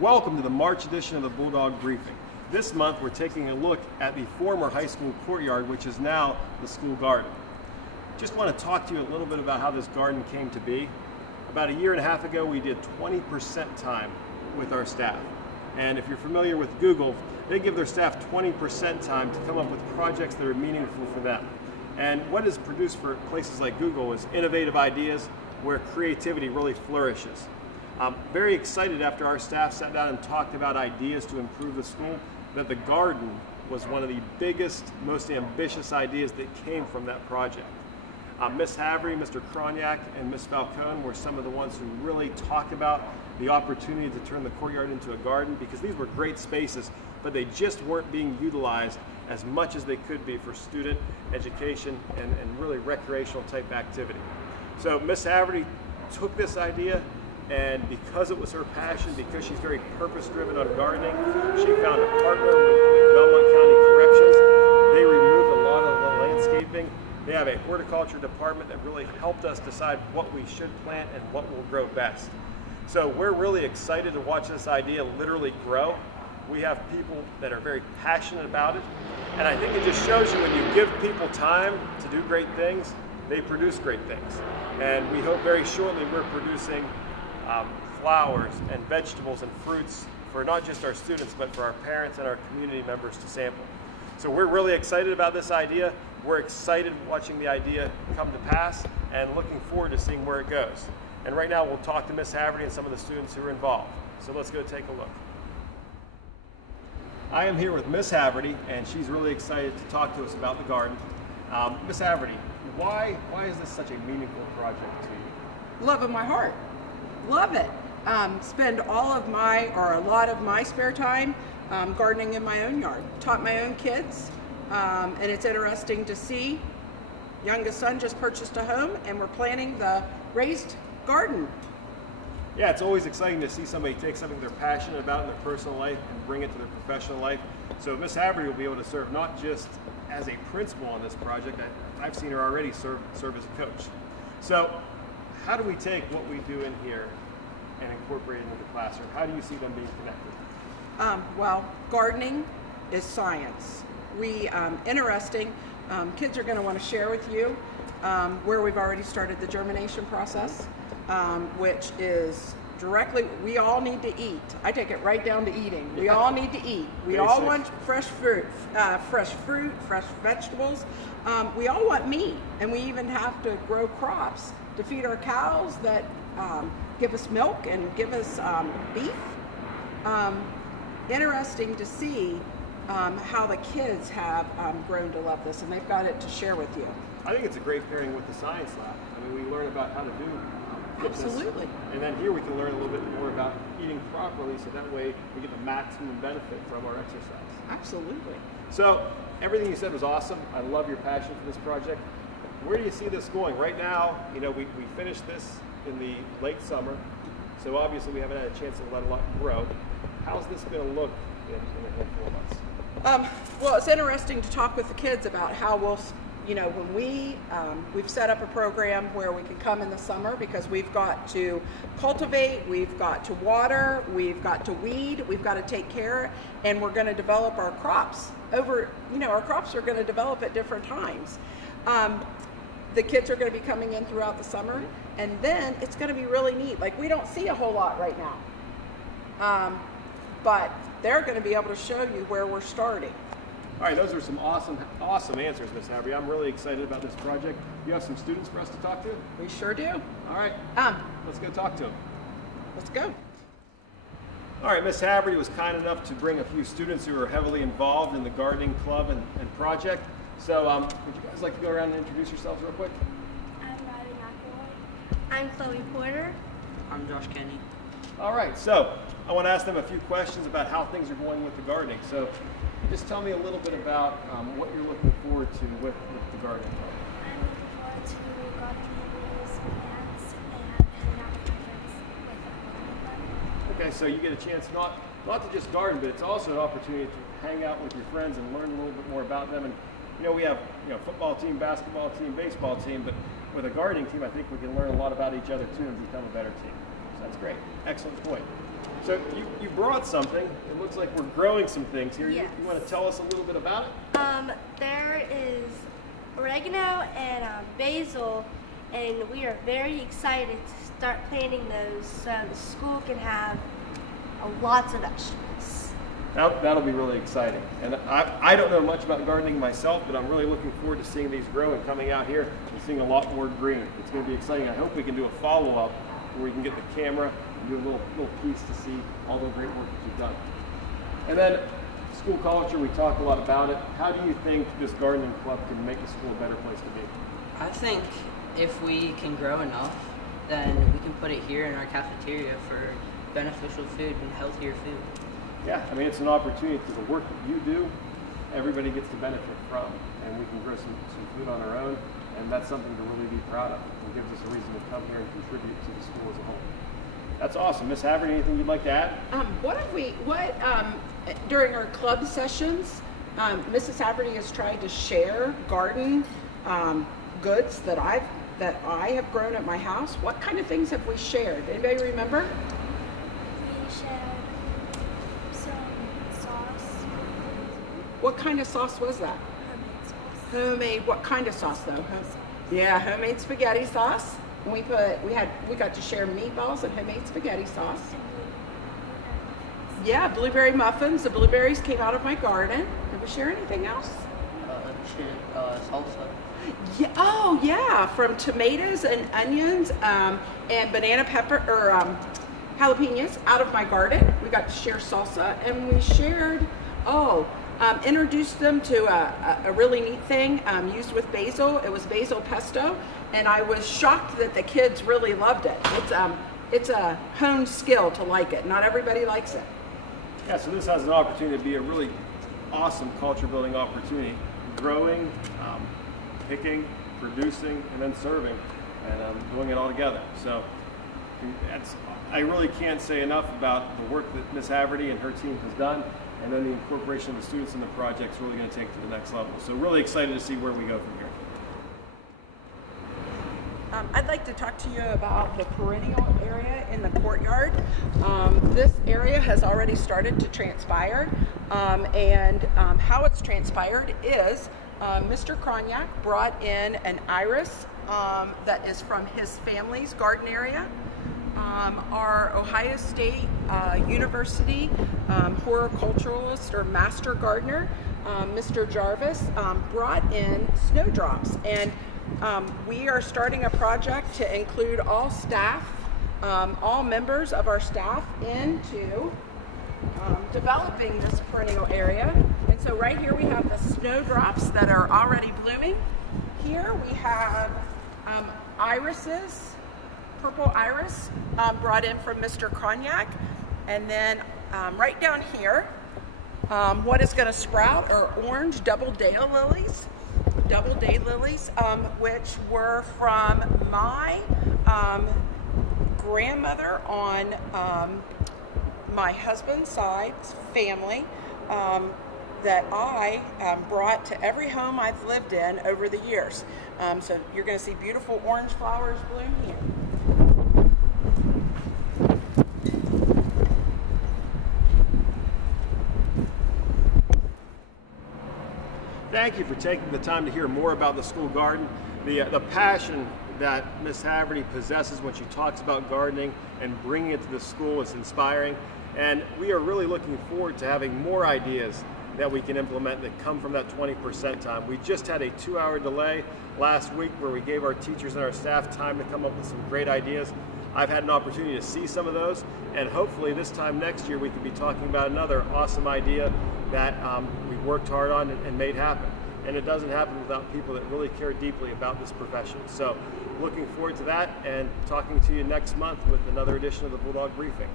Welcome to the March edition of the Bulldog Briefing. This month we're taking a look at the former high school courtyard, which is now the school garden. Just want to talk to you a little bit about how this garden came to be. About a year and a half ago we did 20% time with our staff. And if you're familiar with Google, they give their staff 20% time to come up with projects that are meaningful for them. And what is produced for places like Google is innovative ideas where creativity really flourishes. I'm very excited after our staff sat down and talked about ideas to improve the school that the garden was one of the biggest, most ambitious ideas that came from that project. Ms. Havery, Mr. Cronyak, and Ms. Falcone were some of the ones who really talked about the opportunity to turn the courtyard into a garden, because these were great spaces, but they just weren't being utilized as much as they could be for student education and really recreational type activity. So Ms. Havery took this idea, and because it was her passion, because she's very purpose-driven on gardening, she found a partner with Belmont County Corrections. They removed a lot of the landscaping. They have a horticulture department that really helped us decide what we should plant and what will grow best. So we're really excited to watch this idea literally grow. We have people that are very passionate about it, and I think it just shows you when you give people time to do great things, they produce great things. And we hope very shortly we're producing flowers and vegetables and fruits for not just our students, but for our parents and our community members to sample. So we're really excited about this idea. We're excited watching the idea come to pass and looking forward to seeing where it goes. And right now we'll talk to Ms. Haverty and some of the students who are involved. So let's go take a look. I am here with Ms. Haverty, and she's really excited to talk to us about the garden. Ms. Haverty, why is this such a meaningful project to you? Love of my heart. Love it. Spend all of my, or a lot of my spare time gardening in my own yard. Taught my own kids, and it's interesting to see. Youngest son just purchased a home, and we're planting the raised garden. Yeah, it's always exciting to see somebody take something they're passionate about in their personal life and bring it to their professional life. So Ms. Haverty will be able to serve not just as a principal on this project. I've seen her already serve as a coach. So how do we take what we do in here and incorporate it into the classroom? How do you see them being connected? Well, gardening is science. Interesting. Kids are going to want to share with you where we've already started the germination process, which is directly, we all need to eat. I take it right down to eating. We all need to eat. We all want fresh fruit, fresh vegetables. We all want meat, and we even have to grow crops to feed our cows that give us milk and give us beef. Interesting to see how the kids have grown to love this, and they've got it to share with you. I think it's a great pairing with the science lab. I mean, we learn about how to do fitness. Absolutely. And then here we can learn a little bit more about eating properly, so that way we get the maximum benefit from our exercise. Absolutely. So everything you said was awesome. I love your passion for this project. Where do you see this going? Right now, you know, we finished this in the late summer, so obviously we haven't had a chance to let a lot grow. How's this going to look in a handful of months? Well, it's interesting to talk with the kids about how we'll, you know, when we've set up a program where we can come in the summer, because we've got to cultivate, we've got to water, we've got to weed, we've got to take care, and we're going to develop our crops over, you know, our crops are going to develop at different times. The kids are going to be coming in throughout the summer, and then it's going to be really neat. Like, we don't see a whole lot right now, but they're going to be able to show you where we're starting. All right, those are some awesome answers, Ms. Haverty. I'm really excited about this project. You have some students for us to talk to? We sure do. All right, let's go talk to them. Let's go. All right, Ms. Haverty was kind enough to bring a few students who are heavily involved in the gardening club and project. So would you guys like to go around and introduce yourselves real quick? I'm Riley McElroy. I'm Chloe Porter. I'm Josh Kenny. All right, so I want to ask them a few questions about how things are going with the gardening. So just tell me a little bit about what you're looking forward to with the gardening club. I'm looking forward to gardening these plants and hanging out with my friends with them. Okay, so you get a chance not to just garden, but it's also an opportunity to hang out with your friends and learn a little bit more about them. And you know, we have football team, basketball team, baseball team, but with a gardening team, I think we can learn a lot about each other too and become a better team. So that's great. Excellent point. So you brought something. It looks like we're growing some things here. Yes. You want to tell us a little bit about it? There is oregano and basil, and we are very excited to start planting those so the school can have lots of vegetables. That'll be really exciting. And I don't know much about gardening myself, but I'm really looking forward to seeing these grow and coming out here and seeing a lot more green. It's going to be exciting. I hope we can do a follow-up where we can get the camera and do a little piece to see all the great work that you've done. And then school culture, we talked a lot about it. How do you think this gardening club can make the school a better place to be? I think if we can grow enough, then we can put it here in our cafeteria for beneficial food and healthier food. Yeah, I mean, it's an opportunity to the work that you do, everybody gets to benefit from, and we can grow some food on our own, and that's something to really be proud of. It gives us a reason to come here and contribute to the school as a whole. That's awesome. Miss Haverty, anything you'd like to add? During our club sessions, Mrs. Haverty has tried to share garden goods that I have grown at my house. What kind of things have we shared? Anybody remember? We shared some sauce. What kind of sauce was that? Homemade sauce. Homemade. What kind of sauce though? Yeah, homemade spaghetti sauce. And we got to share meatballs and homemade spaghetti sauce. Yeah, blueberry muffins. The blueberries came out of my garden. Did we share anything else? Salsa. Yeah, oh yeah, from tomatoes and onions and banana pepper or jalapenos out of my garden. We got to share salsa, and we shared, introduced them to a really neat thing used with basil. It was basil pesto, and I was shocked that the kids really loved it. It's a honed skill to like it. Not everybody likes it. Yeah, so this has an opportunity to be a really awesome culture building opportunity. Growing, picking, producing, and then serving, and doing it all together. So I really can't say enough about the work that Ms. Haverty and her team has done, and then the incorporation of the students in the project is really going to take to the next level. So really excited to see where we go from here. I'd like to talk to you about the perennial area in the courtyard. This area has already started to transpire, and how it's transpired is Mr. Cronyak brought in an iris that is from his family's garden area. Our Ohio State University horticulturalist or master gardener, Mr. Jarvis, brought in snowdrops, and we are starting a project to include all staff, all members of our staff into developing this perennial area. And so right here we have the snowdrops that are already blooming. Here we have irises, purple iris brought in from Mr. Cognac. And then right down here, what is going to sprout are orange double daylilies. Double daylilies, which were from my grandmother on my husband's side's family that I brought to every home I've lived in over the years. So you're going to see beautiful orange flowers bloom here. Thank you for taking the time to hear more about the school garden. The passion that Ms. Haverty possesses when she talks about gardening and bringing it to the school is inspiring. And we are really looking forward to having more ideas that we can implement that come from that 20% time. We just had a 2-hour delay last week where we gave our teachers and our staff time to come up with some great ideas. I've had an opportunity to see some of those, and hopefully this time next year we can be talking about another awesome idea that we worked hard on and made happen. And it doesn't happen without people that really care deeply about this profession. So looking forward to that and talking to you next month with another edition of the Bulldog Briefing.